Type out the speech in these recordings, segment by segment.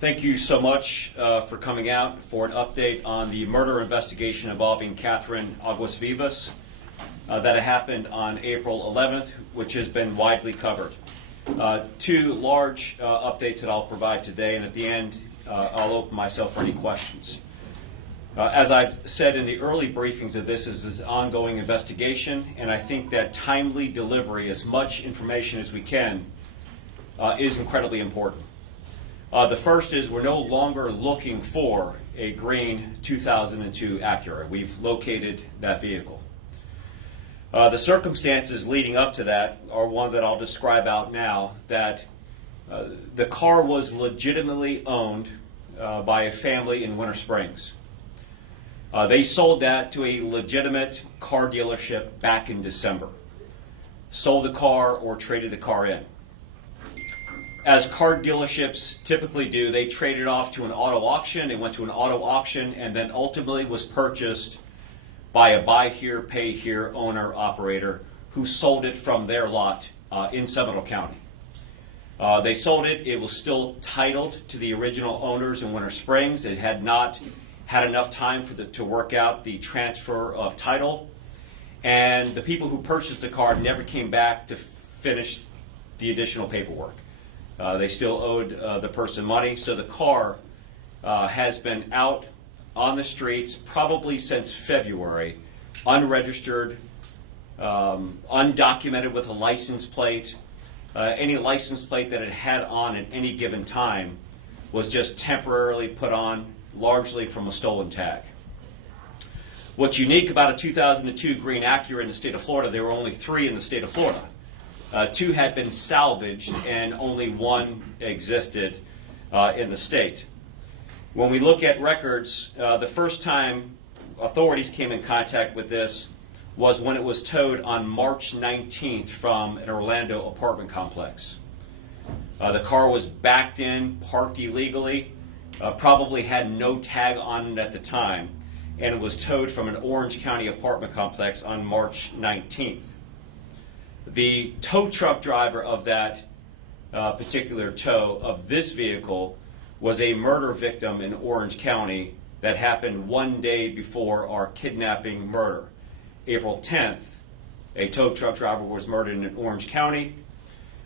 Thank you so much for coming out for an update on the murder investigation involving Katherine Aguasvivas that happened on April 11th, which has been widely covered. Two large updates that I'll provide today, and at the end I'll open myself for any questions. As I've said in the early briefings of this is an ongoing investigation, and I think that timely delivery, as much information as we can, is incredibly important. The first is we're no longer looking for a green 2002 Acura. We've located that vehicle. The circumstances leading up to that are one that I'll describe out now, that the car was legitimately owned by a family in Winter Springs. They sold that to a legitimate car dealership back in December. Sold the car or traded the car in. As car dealerships typically do, they traded off to an auto auction. It went to an auto auction and then ultimately was purchased by a buy here, pay here owner operator who sold it from their lot in Seminole County. They sold it. It was still titled to the original owners in Winter Springs. It had not had enough time to work out the transfer of title, and the people who purchased the car never came back to finish the additional paperwork. They still owed the person money, so the car has been out on the streets probably since February, unregistered, undocumented with a license plate. Any license plate that it had on at any given time was just temporarily put on, largely from a stolen tag. What's unique about a 2002 green Acura in the state of Florida, there were only 3 in the state of Florida. 2 had been salvaged and only 1 existed in the state. When we look at records, the first time authorities came in contact with this was when it was towed on March 19th from an Orlando apartment complex. The car was backed in, parked illegally, probably had no tag on it at the time, and it was towed from an Orange County apartment complex on March 19th. The tow truck driver of that particular tow of this vehicle was a murder victim in Orange County that happened 1 day before our kidnapping murder. April 10th, a tow truck driver was murdered in Orange County.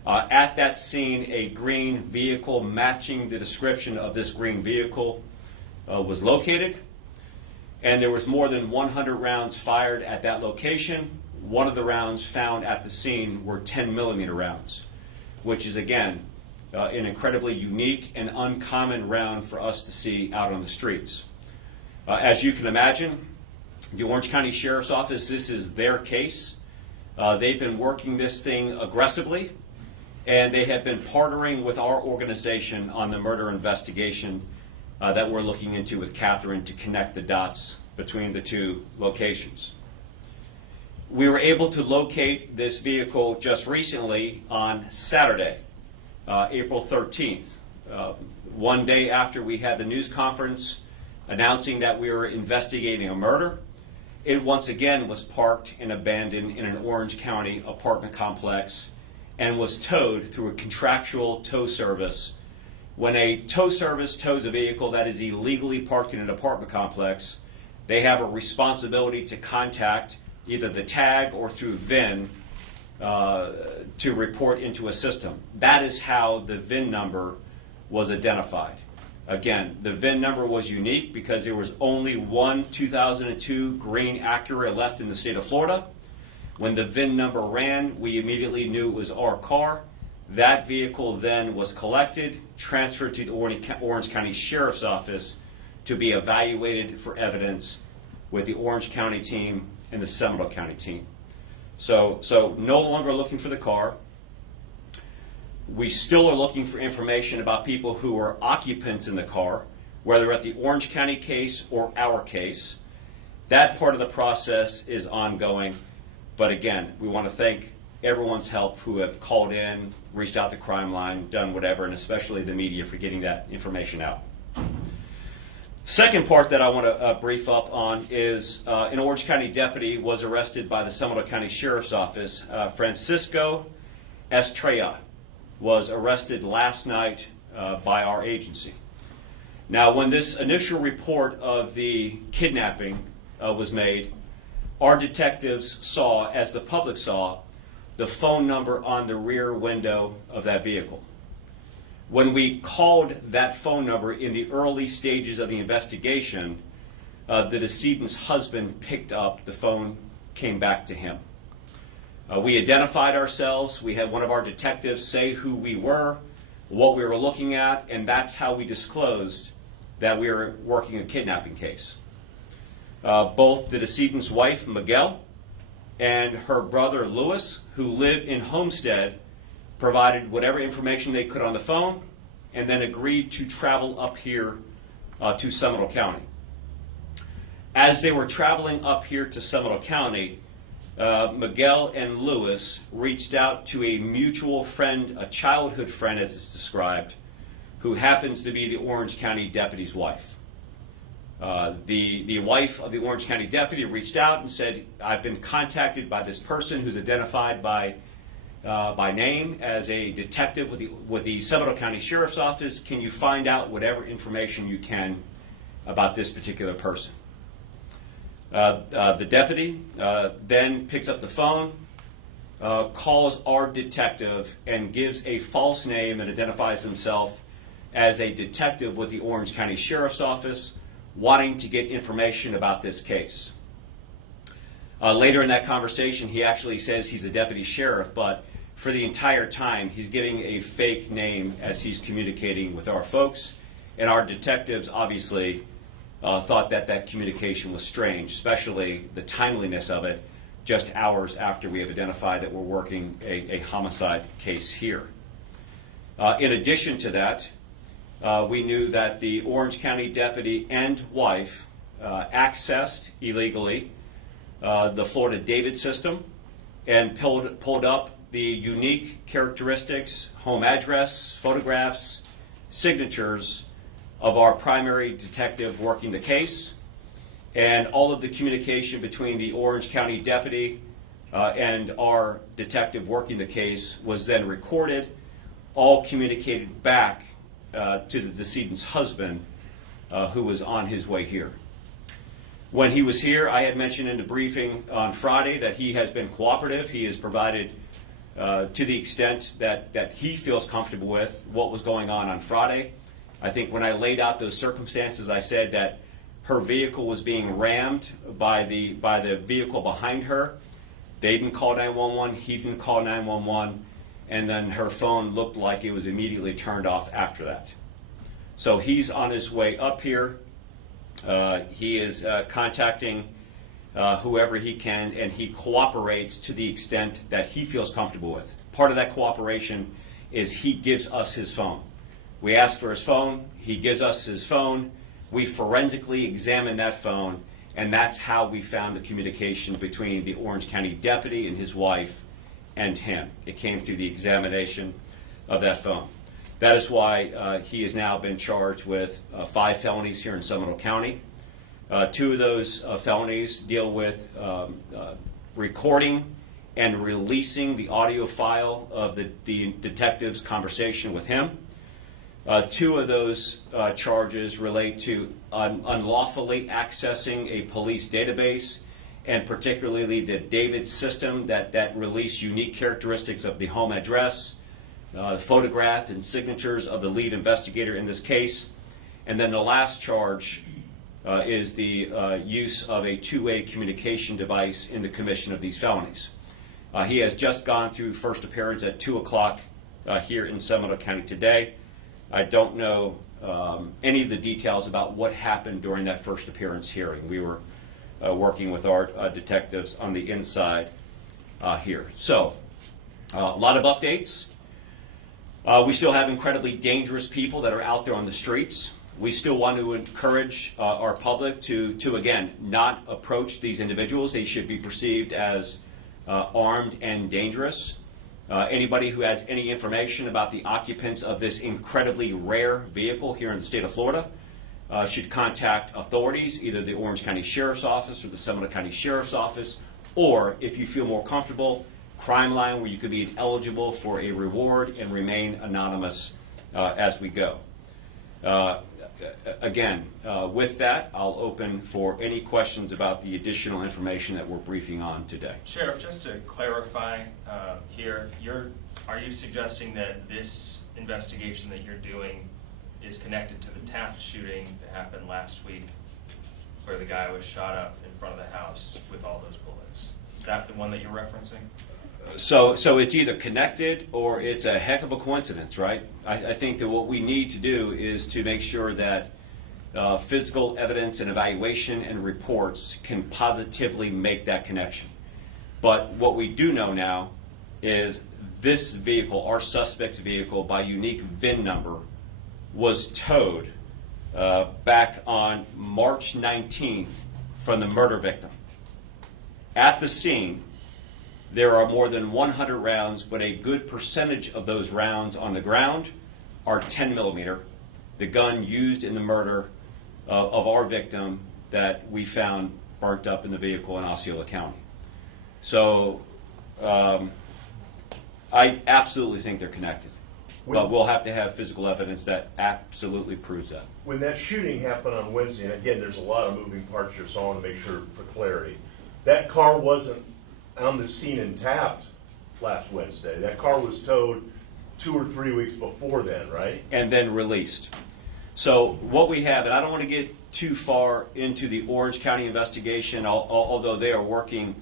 At that scene, a green vehicle matching the description of this green vehicle was located, and there was more than 100 rounds fired at that location. One of the rounds found at the scene were 10mm rounds, which is, again, an incredibly unique and uncommon round for us to see out on the streets. As you can imagine, the Orange County Sheriff's Office, this is their case. They've been working this thing aggressively, and they have been partnering with our organization on the murder investigation that we're looking into with Katherine to connect the dots between the 2 locations. We were able to locate this vehicle just recently on Saturday, April 13th, 1 day after we had the news conference announcing that we were investigating a murder. It once again was parked and abandoned in an Orange County apartment complex and was towed through a contractual tow service. When a tow service tows a vehicle that is illegally parked in an apartment complex, they have a responsibility to contact either the tag or through VIN to report into a system. That is how the VIN number was identified. Again, the VIN number was unique because there was only 1 2002 green Acura left in the state of Florida. When the VIN number ran, we immediately knew it was our car. That vehicle then was collected, transferred to the Orange County Sheriff's Office to be evaluated for evidence with the Orange County team and the Seminole County team. So no longer looking for the car. We still are looking for information about people who are occupants in the car, whether at the Orange County case or our case. That part of the process is ongoing. But again, we want to thank everyone's help who have called in, reached out to Crime Line, done whatever, and especially the media for getting that information out. Second part that I want to brief up on is an Orange County deputy was arrested by the Seminole County Sheriff's Office. Francisco Estrella was arrested last night by our agency. Now, when this initial report of the kidnapping was made, our detectives saw, as the public saw, the phone number on the rear window of that vehicle. When we called that phone number in the early stages of the investigation, the decedent's husband picked up the phone, came back to him. We identified ourselves. We had one of our detectives say who we were, what we were looking at, and that's how we disclosed that we were working a kidnapping case. Both the decedent's wife, Miguel, and her brother, Louis, who live in Homestead, provided whatever information they could on the phone and then agreed to travel up here to Seminole County. As they were traveling up here to Seminole County, Miguel and Louis reached out to a mutual friend, a childhood friend as it's described, who happens to be the Orange County deputy's wife. The wife of the Orange County deputy reached out and said, I've been contacted by this person who's identified by name as a detective with the Seminole County Sheriff's Office. Can you find out whatever information you can about this particular person? The deputy then picks up the phone, calls our detective, and gives a false name and identifies himself as a detective with the Orange County Sheriff's Office, wanting to get information about this case. Later in that conversation, he actually says he's a deputy sheriff, but for the entire time, he's giving a fake name as he's communicating with our folks, and our detectives obviously thought that that communication was strange, especially the timeliness of it, just hours after we have identified that we're working a homicide case here. In addition to that, we knew that the Orange County deputy and wife accessed illegally the Florida David system and pulled up the unique characteristics, home address, photographs, signatures of our primary detective working the case, and all of the communication between the Orange County deputy and our detective working the case was then recorded, all communicated back to the decedent's husband, who was on his way here. When he was here, I had mentioned in the briefing on Friday that he has been cooperative. He has provided, to the extent that he feels comfortable with, what was going on Friday. I think when I laid out those circumstances, I said that her vehicle was being rammed by the vehicle behind her. They didn't call 911, he didn't call 911, and then her phone looked like it was immediately turned off after that. So he's on his way up here. He is contacting whoever he can, and he cooperates to the extent that he feels comfortable with. Part of that cooperation is he gives us his phone. We ask for his phone, he gives us his phone, we forensically examine that phone, and that's how we found the communication between the Orange County deputy and his wife and him. It came through the examination of that phone. That is why he has now been charged with 5 felonies here in Seminole County. 2 of those felonies deal with recording and releasing the audio file of the detective's conversation with him. 2 of those charges relate to unlawfully accessing a police database, and particularly the David system that released unique characteristics of the home address, photograph and signatures of the lead investigator in this case. And then the last charge is the use of a two-way communication device in the commission of these felonies. He has just gone through first appearance at 2 o'clock here in Seminole County today. I don't know any of the details about what happened during that first appearance hearing. We were working with our detectives on the inside here. So, a lot of updates. We still have incredibly dangerous people that are out there on the streets. We still want to encourage our public to again, not approach these individuals. They should be perceived as armed and dangerous. Anybody who has any information about the occupants of this incredibly rare vehicle here in the state of Florida should contact authorities, either the Orange County Sheriff's Office or the Seminole County Sheriff's Office, or if you feel more comfortable, Crime Line, where you could be eligible for a reward and remain anonymous as we go. Again, with that, I'll open for any questions about the additional information that we're briefing on today. Sheriff, just to clarify here, are you suggesting that this investigation that you're doing is connected to the Taft shooting that happened last week, where the guy was shot up in front of the house with all those bullets? Is that the one that you're referencing? So it's either connected or it's a heck of a coincidence, right? I think that what we need to do is to make sure that physical evidence and evaluation and reports can positively make that connection. But what we do know now is this vehicle, our suspect's vehicle by unique VIN number, was towed back on March 19th from the murder victim. At the scene, there are more than 100 rounds, but a good percentage of those rounds on the ground are 10 millimeter, the gun used in the murder of our victim that we found burnt up in the vehicle in Osceola County. So I absolutely think they're connected, but we'll have to have physical evidence that absolutely proves that. When that shooting happened on Wednesday, and again, there's a lot of moving parts here, so I want to make sure for clarity, that car wasn't on the scene in Taft last Wednesday. That car was towed 2 or 3 weeks before then, right? And then released. So what we have, and I don't want to get too far into the Orange County investigation, although they are working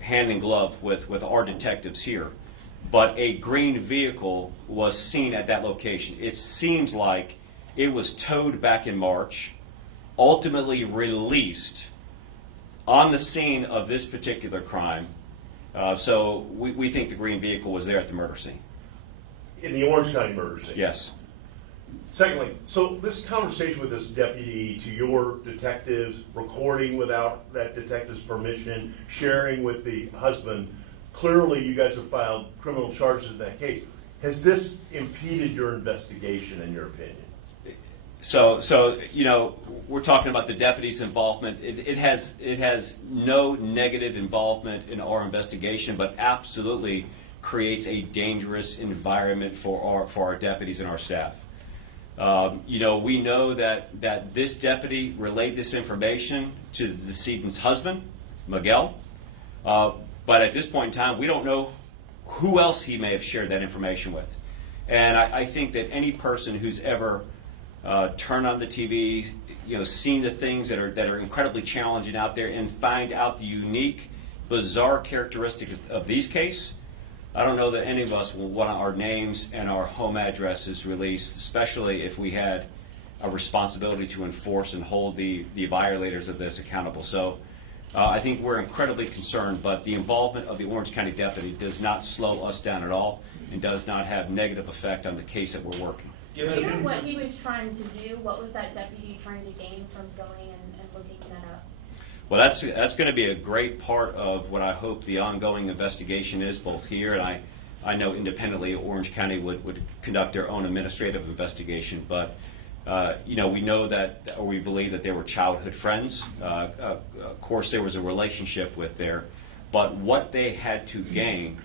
hand in glove with our detectives here, but a green vehicle was seen at that location. It seems like it was towed back in March, ultimately released on the scene of this particular crime. So we think the green vehicle was there at the murder scene. In the Orange County murder scene? Yes. Secondly, so this conversation with this deputy to your detectives, recording without that detective's permission, sharing with the husband, clearly you guys have filed criminal charges in that case. Has this impeded your investigation, in your opinion? So you know, we're talking about the deputy's involvement. It has no negative involvement in our investigation, but absolutely creates a dangerous environment for our deputies and our staff. You know, we know that this deputy relayed this information to the decedent's husband, Miguel, but at this point in time, we don't know who else he may have shared that information with. And I think that any person who's ever turned on the TV, you know, seen the things that are incredibly challenging out there, and find out the unique, bizarre characteristics of these cases, I don't know that any of us will want our names and our home addresses released, especially if we had a responsibility to enforce and hold the violators of this accountable. So I think we're incredibly concerned, but the involvement of the Orange County deputy does not slow us down at all and does not have negative effect on the case that we're working. Do you know what he was trying to do? What was that deputy trying to gain from going and looking that up? Well, that's going to be a great part of what I hope the ongoing investigation is, both here and I know independently Orange County would conduct their own administrative investigation. But you know, we know that, or we believe that they were childhood friends. Of course, there was a relationship with there, but what they had to gain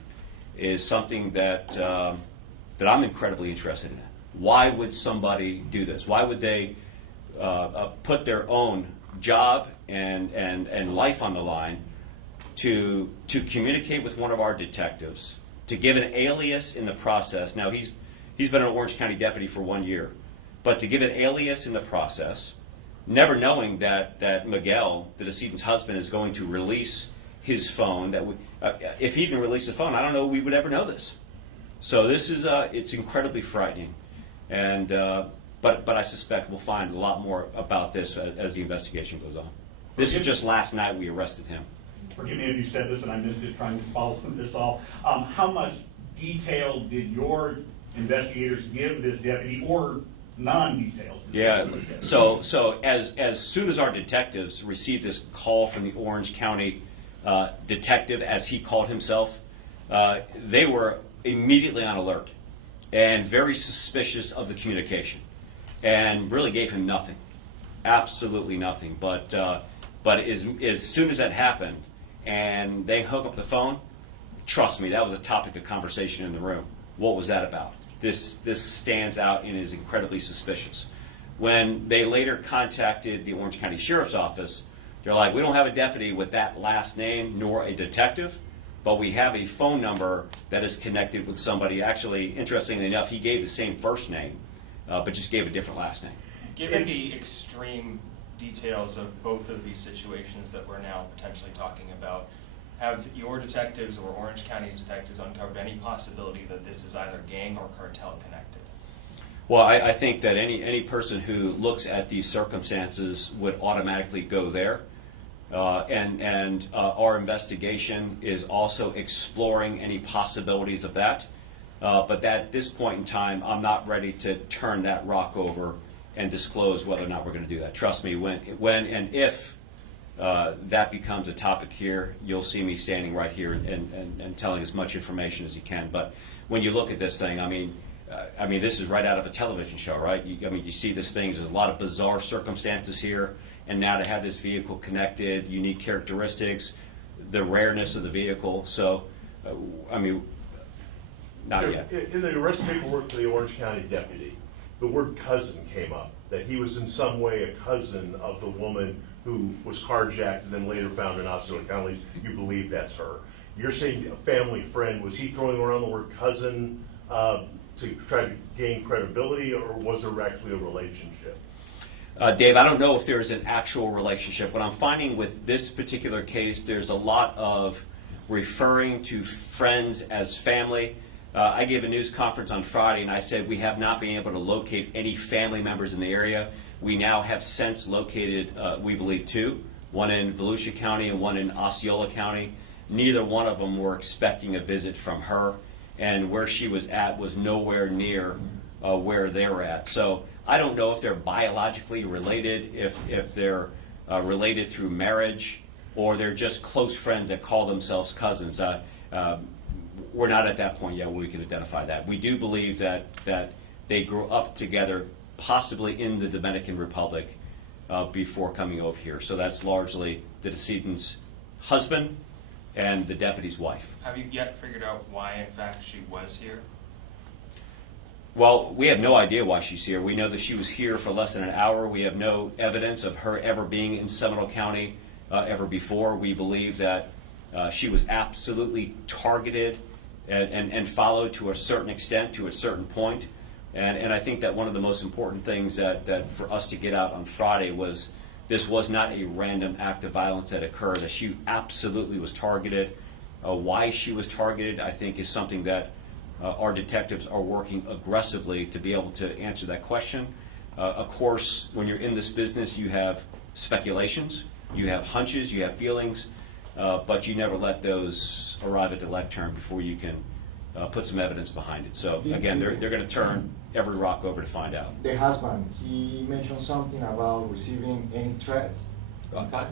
is something that that I'm incredibly interested in. Why would somebody do this? Why would they put their own job and life on the line to communicate with one of our detectives, to give an alias in the process? Now, he's been an Orange County deputy for 1 year, but to give an alias in the process, never knowing that Miguel, the decedent's husband, is going to release his phone. If he didn't release the phone, I don't know we would ever know this. So this is it's incredibly frightening, and but I suspect we'll find a lot more about this as the investigation goes on. This is just last night we arrested him. Forgive me if you said this and I missed it trying to follow this all. How much detail did your investigators give this deputy, or non-details? Yeah, so as soon as our detectives received this call from the Orange County detective, as he called himself, they were immediately on alert and very suspicious of the communication, and really gave him nothing, absolutely nothing. But as soon as that happened and they hung up the phone, trust me, that was a topic of conversation in the room. What was that about? This stands out and is incredibly suspicious. When they later contacted the Orange County Sheriff's Office, they're like, we don't have a deputy with that last name nor a detective, but we have a phone number that is connected with somebody. Actually, interestingly enough, he gave the same first name, but just gave a different last name. Given the extreme details of both of these situations that we're now potentially talking about, have your detectives or Orange County's detectives uncovered any possibility that this is either gang or cartel connected? Well, I think that any person who looks at these circumstances would automatically go there. And our investigation is also exploring any possibilities of that. But at this point in time, I'm not ready to turn that rock over and disclose whether or not we're going to do that. Trust me, when and if that becomes a topic here, you'll see me standing right here and telling as much information as you can. But when you look at this thing, I mean, this is right out of a television show, right? You see these things. There's a lot of bizarre circumstances here, and now to have this vehicle connected, unique characteristics, the rareness of the vehicle. So, not yet. In the arrest paperwork for the Orange County deputy, the word cousin came up, that he was in some way a cousin of the woman who was carjacked and then later found in Osceola County. You believe that's her. You're saying a family friend. Was he throwing around the word cousin to try to gain credibility, or was there actually a relationship? Dave, I don't know if there's an actual relationship. What I'm finding with this particular case, there's a lot of referring to friends as family. I gave a news conference on Friday, and I said we have not been able to locate any family members in the area. We now have since located, we believe, two, one in Volusia County and one in Osceola County. Neither one of them were expecting a visit from her, and where she was at was nowhere near where they were at. So I don't know if they're biologically related, if they're related through marriage, or they're just close friends that call themselves cousins. We're not at that point yet where we can identify that. We do believe that they grew up together, possibly in the Dominican Republic, before coming over here. So that's largely the decedent's husband and the deputy's wife. Have you yet figured out why, in fact, she was here? Well, we have no idea why she's here. We know that she was here for less than an hour. We have no evidence of her ever being in Seminole County ever before. We believe that she was absolutely targeted and followed to a certain extent, to a certain point. And I think that one of the most important things that for us to get out on Friday was this was not a random act of violence that occurred, that she absolutely was targeted. Why she was targeted, I think, is something that our detectives are working aggressively to be able to answer that question. Of course, when you're in this business, you have speculations, you have hunches, you have feelings, but you never let those arrive at the lectern before you can put some evidence behind it. So again, they're going to turn every rock over to find out. The husband, he mentioned something about receiving any threats.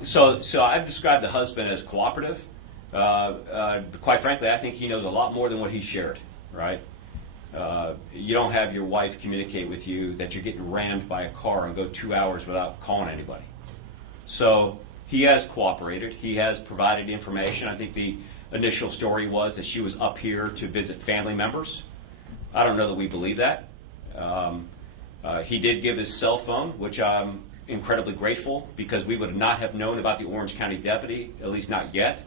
So I've described the husband as cooperative. Quite frankly, I think he knows a lot more than what he shared, right? You don't have your wife communicate with you that you're getting rammed by a car and go 2 hours without calling anybody. So he has cooperated. He has provided information. I think the initial story was that she was up here to visit family members. I don't know that we believe that. He did give his cell phone, which I'm incredibly grateful, because we would not have known about the Orange County deputy, at least not yet,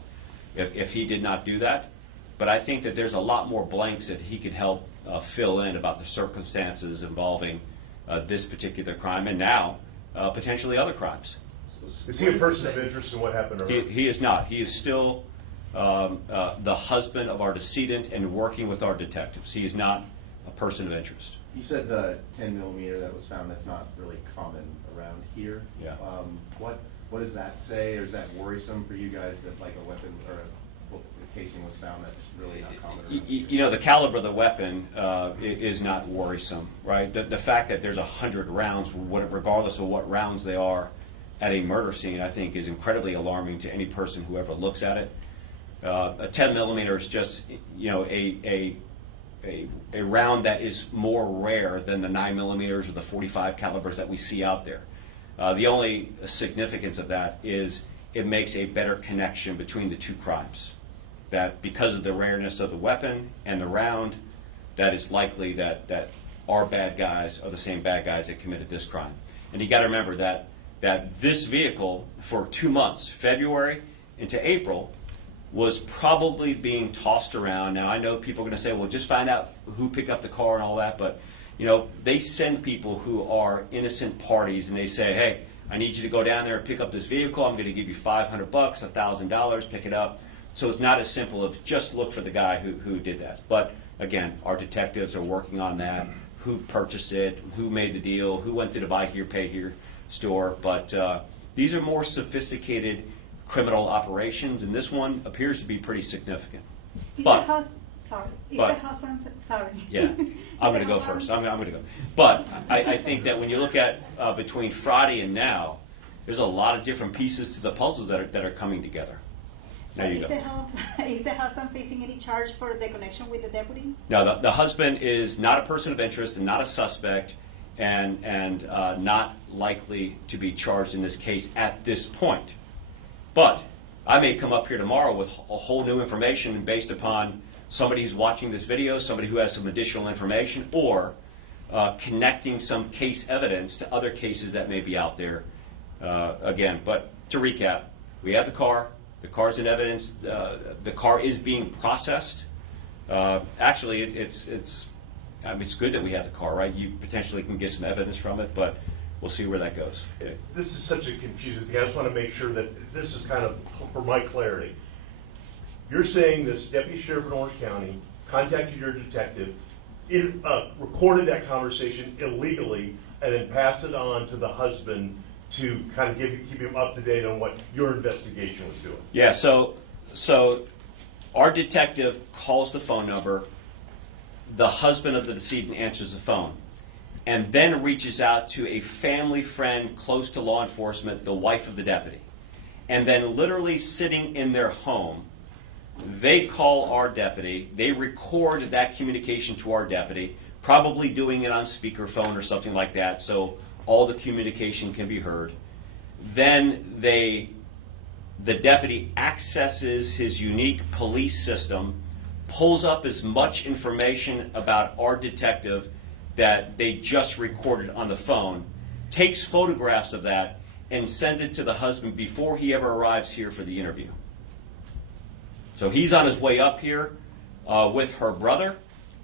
if he did not do that. But I think that there's a lot more blanks that he could help fill in about the circumstances involving this particular crime, and now potentially other crimes. Is he a person of interest in what happened to her? He is not. He is still the husband of our decedent and working with our detectives. He is not a person of interest. You said the 10 millimeter that was found, that's not really common around here. Yeah. What does that say, or is that worrisome for you guys that like a weapon or a casing was found that's really not common around here? You know, the caliber of the weapon is not worrisome, right? The fact that there's 100 rounds, regardless of what rounds they are, at a murder scene, I think, is incredibly alarming to any person who ever looks at it. A 10 millimeter is just, you know, a round that is more rare than the 9 millimeters or the 45 calibers that we see out there. The only significance of that is it makes a better connection between the two crimes. That because of the rareness of the weapon and the round, that it's likely that our bad guys are the same bad guys that committed this crime. And you got to remember that this vehicle for 2 months, February into April, was probably being tossed around. Now I know people are going to say, well, just find out who picked up the car and all that, but you know, they send people who are innocent parties and they say, hey, I need you to go down there and pick up this vehicle. I'm going to give you $500, $1,000, pick it up. So it's not as simple of just look for the guy who did that. But again, our detectives are working on that. Who purchased it, who made the deal, who went to the buy here, pay here store. But these are more sophisticated criminal operations, and this one appears to be pretty significant. Is But- the husband, sorry, is but- the husband, sorry. Yeah, I'm going to go first. I'm going to go. But I think that when you look at between Friday and now, there's a lot of different pieces to the puzzles that are coming together. So There you is go. is the husband facing any charge for the connection with the deputy? Now, the husband is not a person of interest and not a suspect, and not likely to be charged in this case at this point. But I may come up here tomorrow with a whole new information based upon somebody who's watching this video, somebody who has some additional information, or connecting some case evidence to other cases that may be out there. Again, but to recap, we have the car. The car's in evidence. The car is being processed. Actually, it's good that we have the car, right? You potentially can get some evidence from it, but we'll see where that goes. This is such a confusing thing. I just want to make sure that this is kind of for my clarity. You're saying this deputy sheriff in Orange County contacted your detective, recorded that conversation illegally, and then passed it on to the husband to kind of keep him up to date on what your investigation was doing. Yeah, so our detective calls the phone number, the husband of the decedent answers the phone, and then reaches out to a family friend close to law enforcement, the wife of the deputy. And then literally sitting in their home, they call our deputy, they record that communication to our deputy, probably doing it on speakerphone or something like that, so all the communication can be heard. Then the deputy accesses his unique police system, pulls up as much information about our detective that they just recorded on the phone, takes photographs of that, and sends it to the husband before he ever arrives here for the interview. So he's on his way up here with her brother,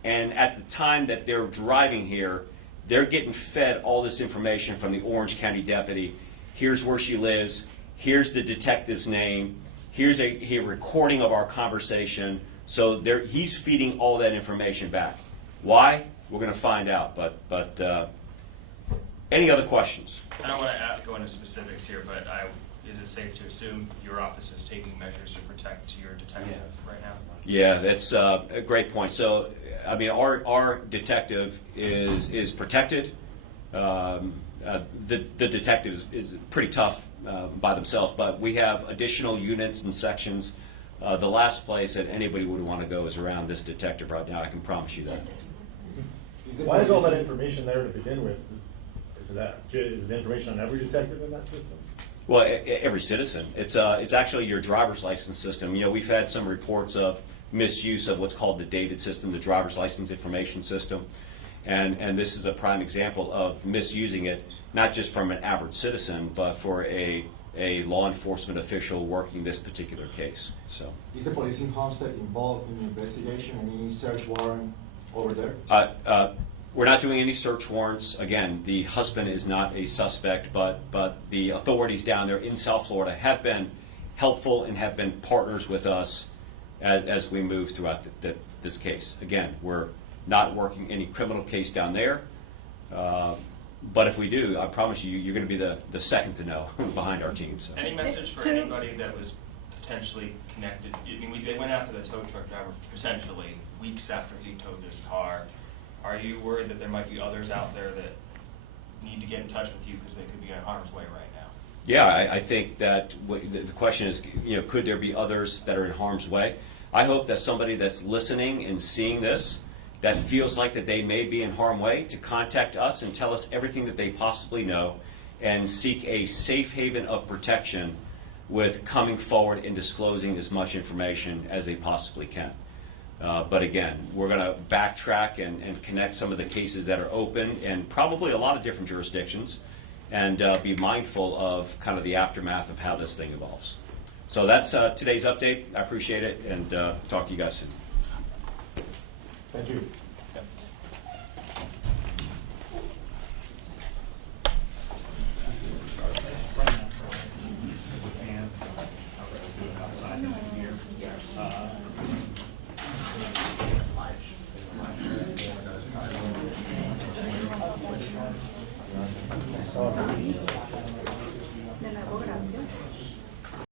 and at the time that they're driving here, they're getting fed all this information from the Orange County deputy. Here's where she lives. Here's the detective's name. Here's a recording of our conversation. So he's feeding all that information back. Why? We're going to find out. But any other questions? I don't want to go into specifics here, but is it safe to assume your office is taking measures to protect your detective right now? Yeah, that's a great point. So, I mean, our detective is protected. The detective is pretty tough by themselves, but we have additional units and sections. The last place that anybody would want to go is around this detective right now. I can promise you that. Why is all that information there to begin with? Is the information on every detective in that system? Well, every citizen. It's actually your driver's license system. You know, we've had some reports of misuse of what's called the DAVID system, the driver's license information system. And this is a prime example of misusing it, not just from an average citizen, but for a law enforcement official working this particular case. So, Is the police in Homestead involved in the investigation? Any search warrant over there? we're not doing any search warrants. Again, the husband is not a suspect, but the authorities down there in South Florida have been helpful and have been partners with us as we move throughout this case. Again, we're not working any criminal case down there, but if we do, I promise you, you're going to be the second to know behind our team. So. Any message for anybody that was potentially connected? I mean, they went after the tow truck driver potentially weeks after he towed this car. Are you worried that there might be others out there that need to get in touch with you because they could be in harm's way right now? Yeah, I think that the question is, could there be others that are in harm's way? I hope that somebody that's listening and seeing this that feels like that they may be in harm's way to contact us and tell us everything that they possibly know and seek a safe haven of protection with coming forward and disclosing as much information as they possibly can. But again, we're going to backtrack and connect some of the cases that are open in probably a lot of different jurisdictions and be mindful of kind of the aftermath of how this thing evolves. So that's today's update. I appreciate it, and talk to you guys soon. Thank you.